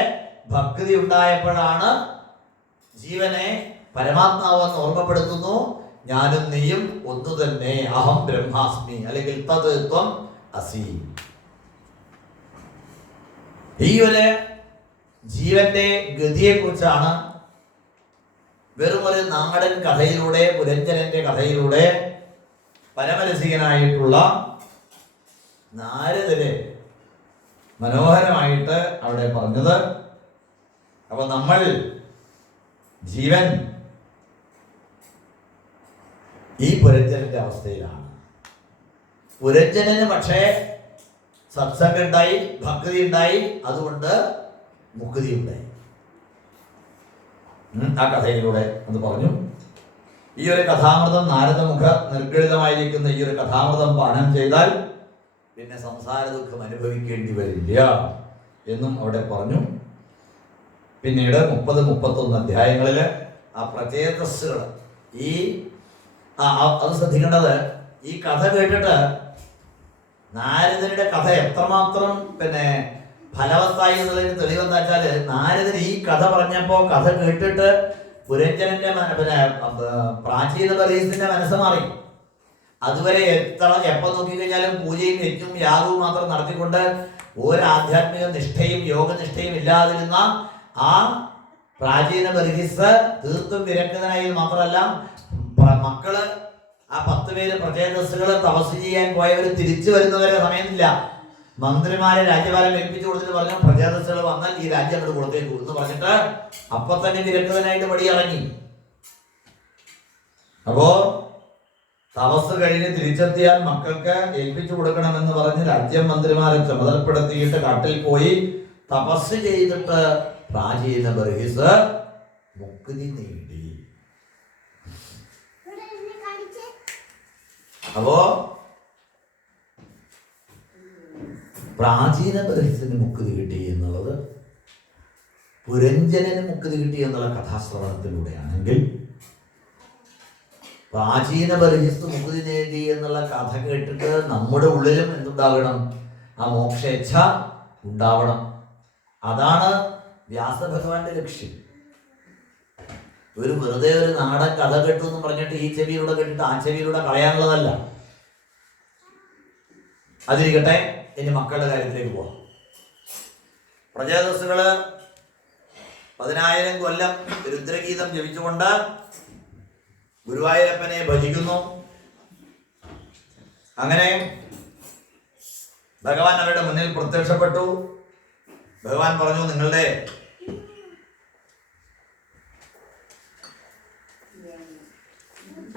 ഭക്തി ഉണ്ടായപ്പോഴാണ് ജീവനെ പരമാത്മാവ് വന്ന് ഓർമ്മപ്പെടുത്തുന്നു. ഞാനും നീയും ഒന്നു തന്നെ, അഹം ബ്രഹ്മാസ്മി, അല്ലെങ്കിൽ തത് ത്വം അസി. ഈ ഒരു ജീവന്റെ ഗതിയെ കുറിച്ചാണ് വെറും ഒരു നാടൻ കഥയിലൂടെ, പുരഞ്ജനന്റെ കഥയിലൂടെ പരമരസികനായിട്ടുള്ള നാരദര് മനോഹരമായിട്ട് അവിടെ പറഞ്ഞത്. അപ്പൊ നമ്മൾ ജീവൻ ഈ പുരഞ്ജനന്റെ അവസ്ഥയിലാണ്. പുരഞ്ജനന് പക്ഷേ സത്സംഗം ഉണ്ടായി, ഭക്തി ഉണ്ടായി, അതുകൊണ്ട് മുക്തി ഉണ്ടായി. ആ കഥയിലൂടെ അത് പറഞ്ഞു. ഈ ഒരു കഥാമൃതം, നാരദമുഖ നിർഗളിതമായിരിക്കുന്ന ഈ ഒരു കഥാമൃതം പാനം ചെയ്താൽ പിന്നെ സംസാര ദുഃഖം അനുഭവിക്കേണ്ടി വരില്ല എന്നും അവിടെ പറഞ്ഞു. പിന്നീട് 30-31 അധ്യായങ്ങളിൽ ആ പ്രചേതസ്സുകൾ, അത് ശ്രദ്ധിക്കേണ്ടത്, ഈ കഥ കേട്ടിട്ട് നാരദരുടെ കഥ എത്രമാത്രം ഫലവത്തായി എന്നുള്ളതിന് തെളിവെന്താ വെച്ചാൽ, നാരദൻ ഈ കഥ പറഞ്ഞപ്പോ കഥ കേട്ടിട്ട് പുരഞ്ജനന്റെ പ്രാചീന ബലീസിന്റെ മനസ്സ് മാറി. അതുവരെ എപ്പോ നോക്കിക്കഴിഞ്ഞാലും പൂജയും യജ്ഞവും യാഗവും മാത്രം നടത്തിക്കൊണ്ട് ഒരു ആധ്യാത്മിക നിഷ്ഠയും യോഗനിഷ്ഠയും ഇല്ലാതിരുന്ന ആ പ്രാചീന ബർഹിസ് തീർത്തും വിരക്തനായി. മാത്രമല്ല, മക്കള് ആ 10 പേര് പ്രചേതസ്സുകള് തപസ് ചെയ്യാൻ പോയവർ തിരിച്ചു വരുന്നവരെ സമയമില്ല. മന്ത്രിമാരെ രാജ്യഭാരം ഏൽപ്പിച്ചു കൊടുത്തിട്ട് പറഞ്ഞു, പ്രചേതസ്സുകൾ വന്നാൽ ഈ രാജ്യം അങ്ങോട്ട് കൊടുത്തേക്കൂ എന്ന് പറഞ്ഞിട്ട് അപ്പൊ തന്നെ വിരക്തനായിട്ട് പടിയിറങ്ങി. അപ്പോ തപസ് കഴിഞ്ഞ് തിരിച്ചെത്തിയാൽ മക്കൾക്ക് ഏൽപ്പിച്ചു കൊടുക്കണമെന്ന് പറഞ്ഞ് രാജ്യം മന്ത്രിമാരെ ചുമതലപ്പെടുത്തിയിട്ട് കാട്ടിൽ പോയി തപസ് ചെയ്തിട്ട് പ്രാചീന ബർഹിസ് മുക്തി നേടി. അപ്പോ പ്രാചീന ബർഹിസിന് മുക്തി കിട്ടി എന്നുള്ളത്, പുരഞ്ജനന് മുക്തി കിട്ടി എന്നുള്ള കഥാശ്രവണത്തിലൂടെയാണെങ്കിൽ, പ്രാചീന ബർഹിസ് മുക്തി നേടി എന്നുള്ള കഥ കേട്ടിട്ട് നമ്മുടെ ഉള്ളിലും എന്തുണ്ടാകണം? ആ മോക്ഷേച്ഛ ഉണ്ടാവണം. അതാണ് വ്യാസഭഗവാന്റെ ലക്ഷ്യം. വെറുതെ ഒരു നാടൻ കഥ കേട്ടു എന്ന് പറഞ്ഞിട്ട് ഈ ചെവിയിലൂടെ കേട്ടിട്ട് ആ ചെവിയിലൂടെ കളയാനുള്ളതല്ല. അതിരിക്കട്ടെ, ഇനി മക്കളുടെ കാര്യത്തിലേക്ക് പോവാം. പ്രചേതസ്സുകള് 10,000 കൊല്ലം രുദ്രഗീതം ജപിച്ചുകൊണ്ട് ഗുരുവായൂരപ്പനെ ഭജിക്കുന്നു. അങ്ങനെ ഭഗവാൻ അവരുടെ മുന്നിൽ പ്രത്യക്ഷപ്പെട്ടു. ഭഗവാൻ പറഞ്ഞു, നിങ്ങളുടെ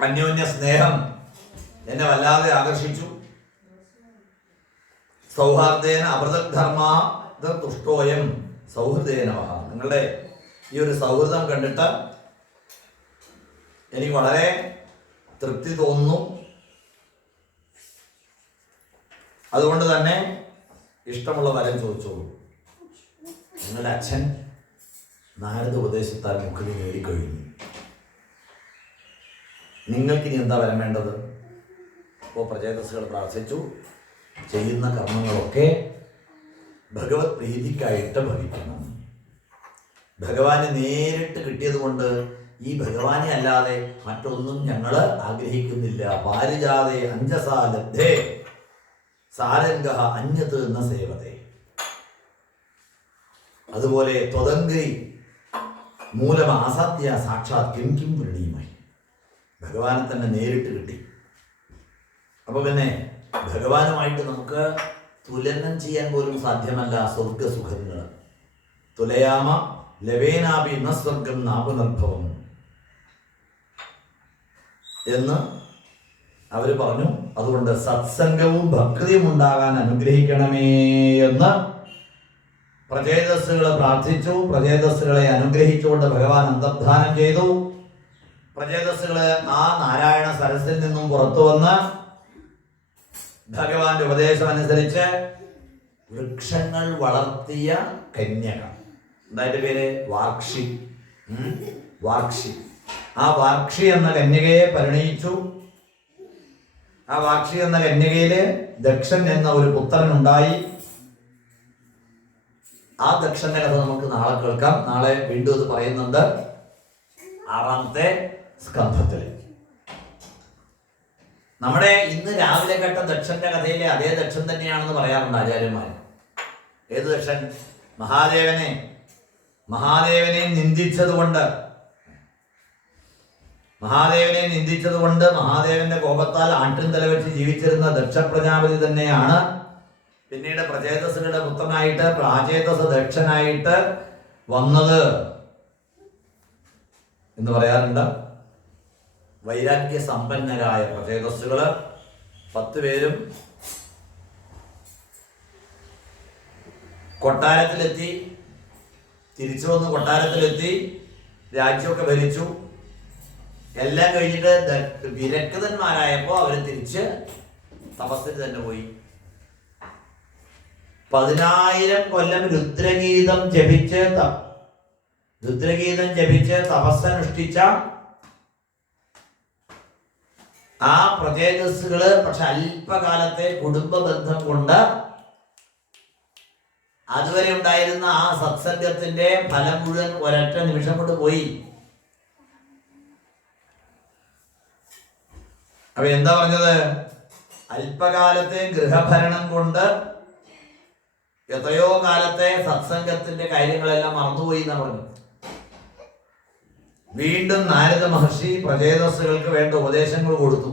അന്യോന്യ സ്നേഹം എന്നെ വല്ലാതെ ആകർഷിച്ചു. സൗഹാർദ്ദേന അമൃതധർമ്മ തുഷ്ടോയം സൗഹൃദേന. നിങ്ങളുടെ ഈ ഒരു സൗഹൃദം കണ്ടിട്ട് എനിക്ക് വളരെ തൃപ്തി തോന്നുന്നു. അതുകൊണ്ട് തന്നെ ഇഷ്ടമുള്ള വരം ചോദിച്ചോളൂ. നിങ്ങളുടെ അച്ഛൻ നാരദ ഉപദേശത്താൽ മുക്തി നേടിക്കഴിഞ്ഞു. നിങ്ങൾക്കിനി എന്താ വരം വേണ്ടത്? അപ്പോൾ പ്രചേതസ്സുകൾ പ്രാർത്ഥിച്ചു, ചെയ്യുന്ന കർമ്മങ്ങളൊക്കെ ഭഗവത് പ്രീതിക്കായിട്ട് ഭവിക്കണം. ഭഗവാന് നേരിട്ട് കിട്ടിയത് കൊണ്ട് ഈ ഭഗവാനെ അല്ലാതെ മറ്റൊന്നും ഞങ്ങൾ ആഗ്രഹിക്കുന്നില്ല. പാരിജാതേ അഞ്ജസാ ലബ്ധേ സാരംഗ അന്യത് എന്ന സേവതേ. അതുപോലെ ത്വദംഗരി മൂലം അസാധ്യ സാക്ഷാത് കിം കിം വൃണീമായി. ഭഗവാനെ തന്നെ നേരിട്ട് കിട്ടി. അപ്പൊ പിന്നെ ഭഗവാനുമായിട്ട് നമുക്ക് തുലനം ചെയ്യാൻ പോലും സാധ്യമല്ല സ്വർഗസുഖങ്ങൾ. തുലയാമ ലവേനാപി ന സ്വർഗം നാപുനർഭവം എന്ന് അവർ പറഞ്ഞു. അതുകൊണ്ട് സത്സംഗവും ഭക്തിയും ഉണ്ടാകാൻ അനുഗ്രഹിക്കണമേ എന്ന് പ്രചേതസ്സുകളെ പ്രാർത്ഥിച്ചു. പ്രചേതസ്സുകളെ അനുഗ്രഹിച്ചുകൊണ്ട് ഭഗവാൻ അന്തർധാനം ചെയ്തു. പ്രചേതസ്സുകള് ആ നാരായണ സരസിൽ നിന്നും പുറത്തു വന്ന് ഭഗവാന്റെ ഉപദേശം അനുസരിച്ച് വൃക്ഷങ്ങൾ വളർത്തിയ കന്യക, എന്തായിട്ട് പേര് വാർക്ഷി. വാർക്ഷി. ആ വാർക്ഷി എന്ന കന്യകയെ പരിണയിച്ചു. ആ വാർക്ഷി എന്ന കന്യകയില് ദക്ഷൻ എന്ന ഒരു പുത്രൻ ഉണ്ടായി. ആ ദക്ഷന്റെ കഥ നമുക്ക് നാളെ കേൾക്കാം. നാളെ വീണ്ടും ഇത് പറയുന്നുണ്ട് 6-ാമത്തെ സ്കന്ധത്തില്. നമ്മുടെ ഇന്ന് രാവിലെ കേട്ട ദക്ഷന്റെ കഥയിലെ അതേ ദക്ഷൻ തന്നെയാണെന്ന് പറയാറുണ്ട് ആചാര്യന്മാർ. ഏത് ദക്ഷൻ? മഹാദേവനെ നിന്ദിച്ചതുകൊണ്ട് മഹാദേവന്റെ കോപത്താൽ ആട്ടിൻ തല വെച്ച് ജീവിച്ചിരുന്ന ദക്ഷ പ്രജാപതി തന്നെയാണ് പിന്നീട് പ്രചേതസ്സുകളുടെ പുത്രനായിട്ട് പ്രാചേതസ ദക്ഷനായിട്ട് വന്നത് എന്ന് പറയാറുണ്ട്. വൈരാഗ്യ സമ്പന്നരായ പ്രചേതസ്സുകള് 10 പേരും കൊട്ടാരത്തിലെത്തി. തിരിച്ചു വന്ന് കൊട്ടാരത്തിലെത്തി രാജ്യമൊക്കെ ഭരിച്ചു. എല്ലാം കഴിഞ്ഞിട്ട് വിരക്തന്മാരായപ്പോ അവര് തിരിച്ച് തപസ്സിൽ തന്നെ പോയി. 10,000 കൊല്ലം രുദ്രഗീതം ജപിച്ച് തപസ്സനുഷ്ഠിച്ച ആ പ്രചേതസ്സുകള് പക്ഷെ അല്പകാലത്തെ കുടുംബ ബന്ധം കൊണ്ട് അതുവരെ ഉണ്ടായിരുന്ന ആ സത്സംഗത്തിന്റെ ഫലം മുഴുവൻ ഒരൊറ്റ നിമിഷം കൊണ്ട് പോയി. അപ്പൊ എന്താ പറഞ്ഞത്? അല്പകാലത്തെ ഗൃഹഭരണം കൊണ്ട് എത്രയോ കാലത്തെ സത്സംഗത്തിന്റെ കാര്യങ്ങളെല്ലാം മറന്നുപോയി എന്നാ പറഞ്ഞു. വീണ്ടും നാരദ മഹർഷി പ്രചേതസ്സുകൾക്ക് വേണ്ട ഉപദേശങ്ങൾ കൊടുത്തു.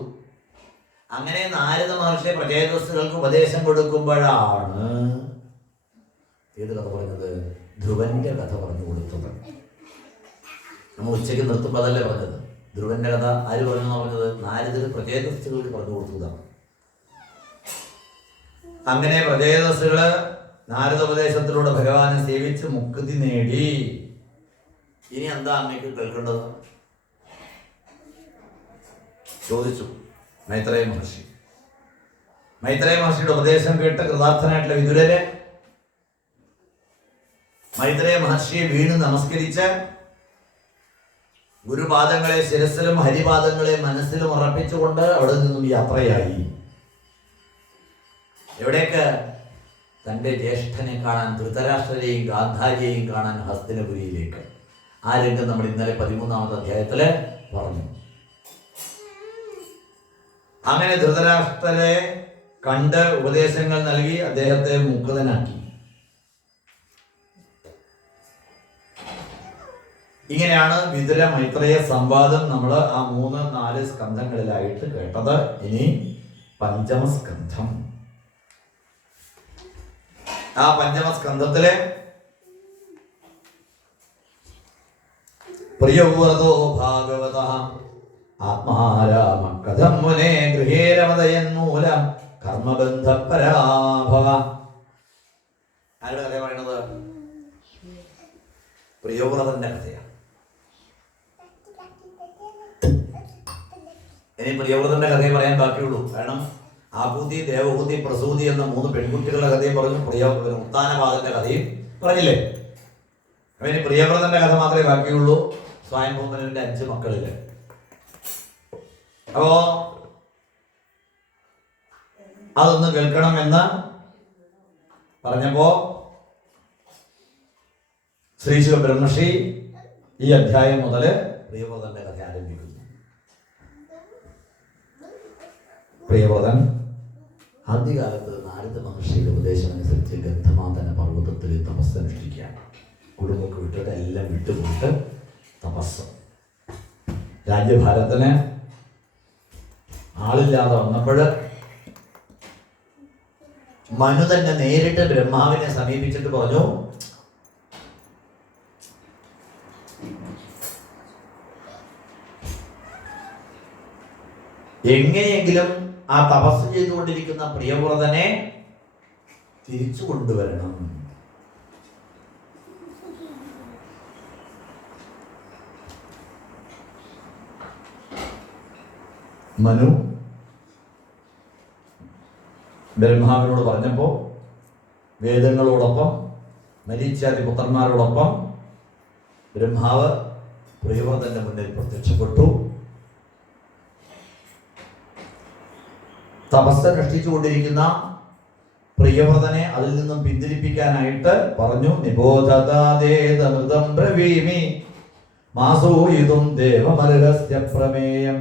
അങ്ങനെ നാരദ മഹർഷി പ്രചേതസ്സുകൾക്ക് ഉപദേശം കൊടുക്കുമ്പോഴാണ് ഏത് കഥ പറഞ്ഞത്? ധ്രുവന്റെ കഥ പറഞ്ഞു കൊടുത്തത്. നമ്മൾ ഉച്ചയ്ക്ക് നിർത്തുമ്പോൾ അതല്ലേ പറഞ്ഞത്? ധ്രുവന്റെ കഥ ആര് പറഞ്ഞു പറഞ്ഞത്? നാരദര് പ്രചേതസ്സുകൾക്ക് പറഞ്ഞു കൊടുത്തതാണ്. അങ്ങനെ പ്രചേതസ്സുകള് നാരദോപദേശത്തിലൂടെ ഭഗവാനെ സേവിച്ച് മുക്തി നേടി. ഇനി എന്താ അങ്ങേക്ക് കേൾക്കേണ്ടത് ചോദിച്ചു മൈത്രേയ മഹർഷി. മൈത്രേയ മഹർഷിയുടെ ഉപദേശം കേട്ട് കൃതാർത്ഥനായിട്ടുള്ള വിദുരരെ മൈത്രേയ മഹർഷിയെ വീണ് നമസ്കരിച്ച് ഗുരുപാദങ്ങളെ ശിരസിലും ഹരിപാദങ്ങളെ മനസ്സിലും ഉറപ്പിച്ചുകൊണ്ട് അവിടെ നിന്നും യാത്രയായി. എവിടേക്ക്? തൻ്റെ ജ്യേഷ്ഠനെ കാണാൻ, ധൃതരാഷ്ട്രരെയും ഗാന്ധാരിയെയും കാണാൻ ഹസ്തിനപുരിയിലേക്ക്. ആ രംഗം നമ്മൾ ഇന്നലെ 13-ാമത്തെ അധ്യായത്തില് പറഞ്ഞു. അങ്ങനെ ധൃതരാഷ്ട്രരെ കണ്ട് ഉപദേശങ്ങൾ നൽകി അദ്ദേഹത്തെ മുക്തനാക്കി. ഇങ്ങനെയാണ് വിതുര മൈത്രേയ സംവാദം നമ്മൾ ആ 3-4 സ്കന്ധങ്ങളിലായിട്ട് കേട്ടത്. ഇനി 5ാം സ്കന്ധം. ആ 5ാം സ്കന്ധത്തിലെ പ്രിയവ്രതോ ഭാഗവത ആത്മാരാമ കഥം മുനേ ഗൃഹേരമതയന്മൂലം കർമ്മബന്ധ പരാഭവ. ആരുടെ കഥ പറയുന്നത്? പ്രിയവ്രതന്റെ കഥയാണ്. ഇനി പ്രിയവ്രതന്റെ കഥയെ പറയാൻ ബാക്കിയുള്ളൂ. കാരണം ആഹൂതി, ദേവഹൂതി, പ്രസൂതി എന്ന 3 പെൺകുട്ടികളുടെ കഥയും പറഞ്ഞു. ഉത്താനപാദന്റെ കഥയും പറഞ്ഞില്ലേ? അപ്പൊ ഇനി പ്രിയവ്രതന്റെ കഥ മാത്രമേ ബാക്കിയുള്ളൂ. സ്വയംഭൂമനുവിന്റെ 5 മക്കളില്. അപ്പോ അതൊന്ന് കേൾക്കണമെന്ന് പറഞ്ഞപ്പോ ശ്രീശിവ ബ്രഹ്മർഷി ഈ അധ്യായം മുതൽ പ്രിയവ്രതന്റെ കഥ ആരംഭിക്കുന്നു. പ്രിയവ്രതൻ ആദ്യകാലത്ത് നാരദ മഹർഷിയുടെ ഉപദേശമനുസരിച്ച് ഗന്ധമാതന പർവ്വതത്തിൽ തപസ്സനുഷ്ഠിക്കുകയാണ്. കുടുംബമൊക്കെ വിട്ടിട്ട് എല്ലാം വിട്ടുപോയിട്ട് തപസ്. രാജ്യഭാരത്തിന് ആളില്ലാതെ വന്നപ്പോൾ മനു തന്നെ നേരിട്ട് ബ്രഹ്മാവിനെ സമീപിച്ചിട്ട് പറഞ്ഞു, എങ്ങനെയെങ്കിലും ആ തപസ് ചെയ്തുകൊണ്ടിരിക്കുന്ന പ്രിയവ്രതനെ തിരിച്ചു കൊണ്ടുവരണം. മനു ബ്രഹ്മാവിനോട് പറഞ്ഞപ്പോൾ വേദങ്ങളോടൊപ്പം മരീച്യാദി പുത്രന്മാരോടൊപ്പം ബ്രഹ്മാവ് പ്രിയവ്രതന്റെ മുന്നിൽ പ്രത്യക്ഷപ്പെട്ടു. തപസ് അനുഷ്ഠിച്ചുകൊണ്ടിരിക്കുന്ന പ്രിയവ്രതനെ അതിൽ നിന്നും പിന്തിരിപ്പിക്കാനായിട്ട് പറഞ്ഞു, നിബോധതാദേതമൃതം ബ്രവീമി മാസൂയിതും ദേവമർഹസ്യ പ്രമേയം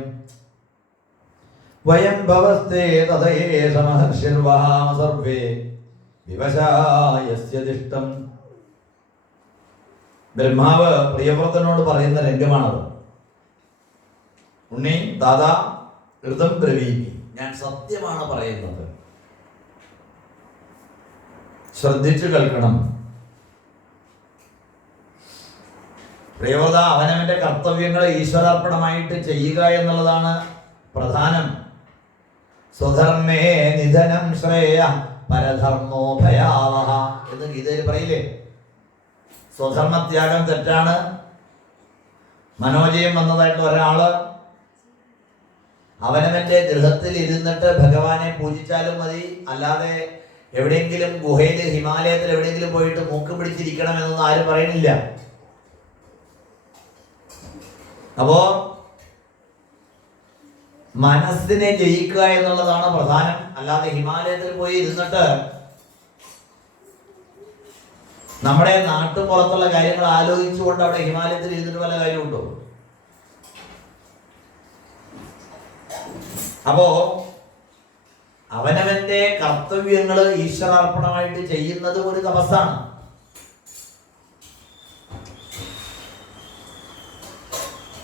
വയം ഭവസ്തേ തദയേഷ മഹർഷിർവഹാമ സർവേ വിവശായസ്യദിഷ്ടം. ബ്രഹ്മാവ് പ്രിയവ്രതനോട് പറയുന്ന രംഗമാണത്. ഉണ്ണി ദാദാ ഋതം ബ്രവീമി, ഞാൻ സത്യമാണ് പറയുന്നത്, ശ്രദ്ധിച്ചു കേൾക്കണം. പ്രിയവ്രത, അവനവന്റെ കർത്തവ്യങ്ങൾ ഈശ്വരാർപ്പണമായിട്ട് ചെയ്യുക എന്നുള്ളതാണ് പ്രധാനം. സ്വധർമ്മേ നിധനം ശ്രേയ പരധർമ്മോ ഭയാവഹ എന്ന് ഗീതയിൽ പറയില്ലേ. സ്വധർമ്മത്യാഗം തെറ്റാണ്. മനോജയം വന്നതായിട്ട് ഒരാള് അവനവന്റെ ഗൃഹത്തിൽ ഇരുന്നിട്ട് ഭഗവാനെ പൂജിച്ചാലും മതി, അല്ലാതെ എവിടെയെങ്കിലും ഗുഹയിൽ ഹിമാലയത്തിൽ എവിടെയെങ്കിലും പോയിട്ട് മൂക്ക് പിടിച്ചിരിക്കണം എന്നൊന്നും ആരും പറയണില്ല. അപ്പോ മനസ്സിനെ ജയിക്കുക എന്നുള്ളതാണ് പ്രധാനം. അല്ലാതെ ഹിമാലയത്തിൽ പോയി ഇരുന്നിട്ട് നമ്മുടെ നാട്ടുപുറത്തുള്ള കാര്യങ്ങൾ ആലോചിച്ചുകൊണ്ട് അവിടെ ഹിമാലയത്തിൽ ഇരുന്നിട്ട് വല്ല കാര്യമുണ്ടോ? അപ്പോ അവനവന്റെ കർത്തവ്യങ്ങൾ ഈശ്വരാർപ്പണമായിട്ട് ചെയ്യുന്നത് ഒരു തപസ്സാണ്.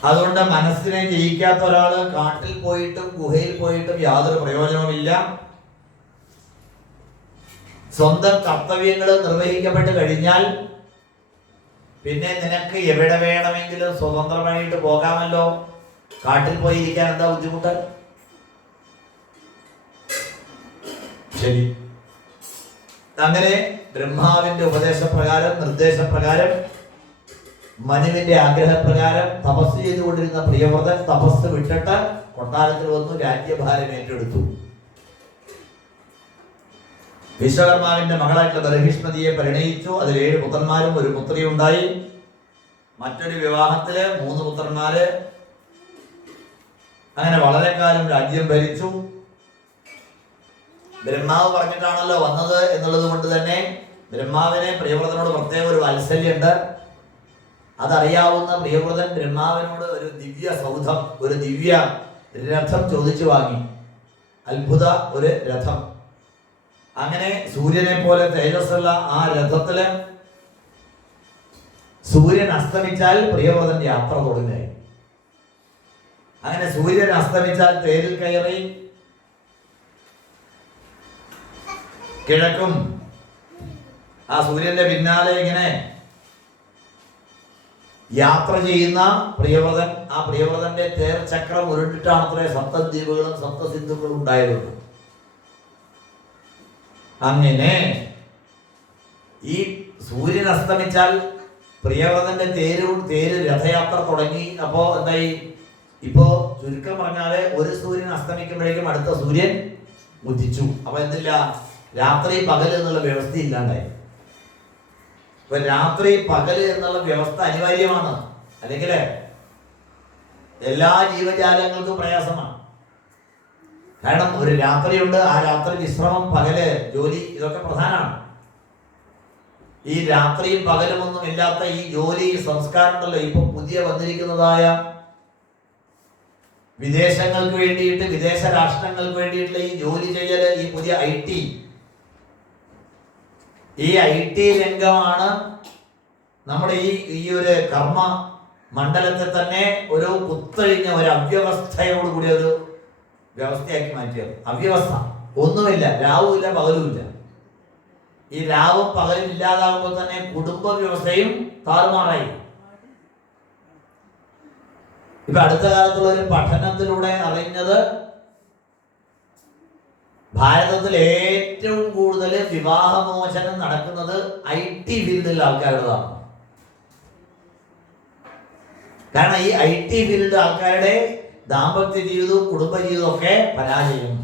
അതുകൊണ്ട് മനസ്സിനെ ജയിക്കാത്ത ഒരാള് കാട്ടിൽ പോയിട്ടും ഗുഹയിൽ പോയിട്ടും യാതൊരു പ്രയോജനവുമില്ല. സ്വന്തം കർത്തവ്യങ്ങൾ നിർവഹിക്കപ്പെട്ട് കഴിഞ്ഞാൽ പിന്നെ നിനക്ക് എവിടെ വേണമെങ്കിലും സ്വതന്ത്രമായിട്ട് പോകാമല്ലോ. കാട്ടിൽ പോയിരിക്കാൻ എന്താ ബുദ്ധിമുട്ട്? ശരി. അങ്ങനെ ബ്രഹ്മാവിന്റെ ഉപദേശപ്രകാരം, നിർദ്ദേശപ്രകാരം, മനുവിന്റെ ആഗ്രഹപ്രകാരം തപസ് ചെയ്തുകൊണ്ടിരുന്ന പ്രിയവ്രതൻ തപസ് വിട്ടിട്ട് കൊട്ടാരത്തിൽ വന്നു, രാജ്യഭാരം ഏറ്റെടുത്തു. വിശ്വകർമാവിന്റെ മകളായിട്ടുള്ള ബർഹിഷ്മതിയെ പരിണയിച്ചു. അതിൽ 7 പുത്രന്മാരും ഒരു പുത്രി ഉണ്ടായി. മറ്റൊരു വിവാഹത്തില് 3 പുത്രന്മാര്. അങ്ങനെ വളരെ കാലം രാജ്യം ഭരിച്ചു. ബ്രഹ്മാവ് പറഞ്ഞിട്ടാണല്ലോ വന്നത് എന്നുള്ളത് കൊണ്ട് തന്നെ ബ്രഹ്മാവിനെ പ്രിയവ്രതനോട് പ്രത്യേക ഒരു വാത്സല്യമുണ്ട്. അതറിയാവുന്ന പ്രിയവ്രതൻ ബ്രഹ്മാവിനോട് ഒരു ദിവ്യ സൗധം, ഒരു ദിവ്യ രഥം ചോദിച്ചു വാങ്ങി. അത്ഭുത ഒരു രഥം. അങ്ങനെ സൂര്യനെ പോലെ തേജസ്സുള്ള ആ രഥത്തില് സൂര്യൻ അസ്തമിച്ചാൽ പ്രിയവ്രതൻ യാത്ര തുടങ്ങി. അങ്ങനെ സൂര്യൻ അസ്തമിച്ചാൽ തേരിൽ കയറി കിഴക്കും ആ സൂര്യന്റെ പിന്നാലെ ഇങ്ങനെ യാത്ര ചെയ്യുന്ന പ്രിയവ്രതൻ, ആ പ്രിയവ്രതന്റെ തേർ ചക്രം ഉരുണ്ടിട്ടാണ് അത്രേ സപ്തദ്വീപുകളും സപ്തസിന്ധുക്കളും ഉണ്ടായിരുന്നു. അങ്ങനെ ഈ സൂര്യൻ അസ്തമിച്ചാൽ പ്രിയവ്രതന്റെ തേര് രഥയാത്ര തുടങ്ങി. അപ്പോ എന്തായി? ഇപ്പോ ചുരുക്കം പറഞ്ഞാല് ഒരു സൂര്യൻ അസ്തമിക്കുമ്പോഴേക്കും അടുത്ത സൂര്യൻ ഉദിച്ചു. അപ്പൊ എന്തില്ല, രാത്രി പകൽ എന്നുള്ള വ്യവസ്ഥ ഇല്ലാണ്ടായി. ഇപ്പൊ രാത്രി പകല് എന്നുള്ള വ്യവസ്ഥ അനിവാര്യമാണ്. അല്ലെങ്കിൽ എല്ലാ ജീവജാലങ്ങൾക്കും പ്രയാസമാണ്. കാരണം ഒരു രാത്രിയുണ്ട്, ആ രാത്രി വിശ്രമം, പകല് ജോലി, ഇതൊക്കെ പ്രധാനമാണ്. ഈ രാത്രിയും പകലും ഒന്നും ഇല്ലാത്ത ഈ ജോലി സംസ്കാരം ഉണ്ടല്ലോ. ഇപ്പൊ പുതിയ വന്നിരിക്കുന്നതായ വിദേശങ്ങൾക്ക് വേണ്ടിയിട്ട്, വിദേശ രാഷ്ട്രങ്ങൾക്ക് വേണ്ടിയിട്ടുള്ള ഈ ജോലി ചെയ്യല്, ഈ പുതിയ IT, ഈ IT രംഗമാണ് നമ്മുടെ ഈ ഒരു കർമ്മ മണ്ഡലത്തെ തന്നെ ഒരു കുത്തഴിഞ്ഞ ഒരു അവ്യവസ്ഥയോടുകൂടിയ ഒരു വ്യവസ്ഥയാക്കി മാറ്റിയത്. അവ്യവസ്ഥ, ഒന്നുമില്ല, രാവുമില്ല പകലുമില്ല. ഈ രാവും പകലും ഇല്ലാതാകുമ്പോൾ തന്നെ കുടുംബ വ്യവസ്ഥയും താറുമാറായി. ഇപ്പൊ അടുത്ത കാലത്തുള്ള ഒരു പഠനത്തിലൂടെ അറിഞ്ഞത് ഭാരതത്തിൽ ഏറ്റവും കൂടുതൽ വിവാഹമോചനം നടക്കുന്നത് IT ഫീൽഡിലെ ആൾക്കാരുടേതാണ്. കാരണം ഈ IT ഫീൽഡ് ആൾക്കാരുടെ ദാമ്പത്യ ജീവിതവും കുടുംബ ജീവിതവും ഒക്കെ പരാജയം.